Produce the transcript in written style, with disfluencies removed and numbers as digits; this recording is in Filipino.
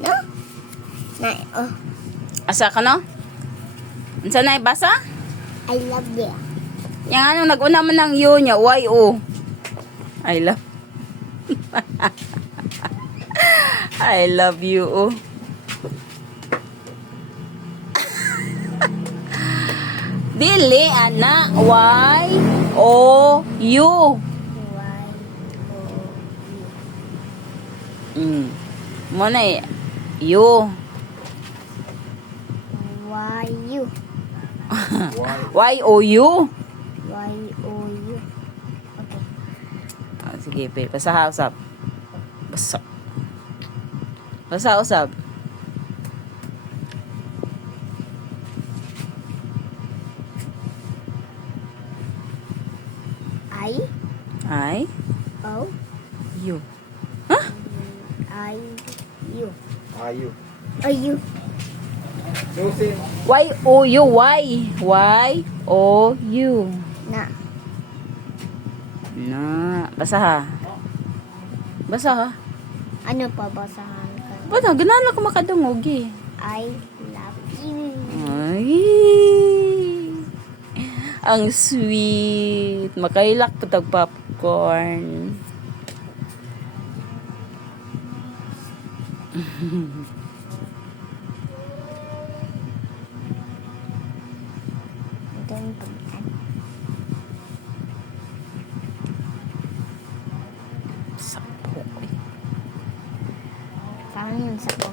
No? Na, oh, Asa ka no? Unsa na basa? I love you. Yang ano nag-una man ng you nya, why o? I love. I love you. Oh. Dili ana, why o you? Why? Mo na you. Why you? Why o you? Why oh you? Okay. Sige, basa ha usab. Basa. Basa usab. I I oh you. Huh? I you. Ayu. Oh you. Susin. Why o you? Why? Why o you? Na. Na, basa ha. Basa ha. Ano pa basahan ka? Bata, ganahan ako makadungog eh. I love you. Ay. Ang sweet. Makailak po tag popcorn. Ito yung pagkaan. Sapo eh. Saan yung sapo?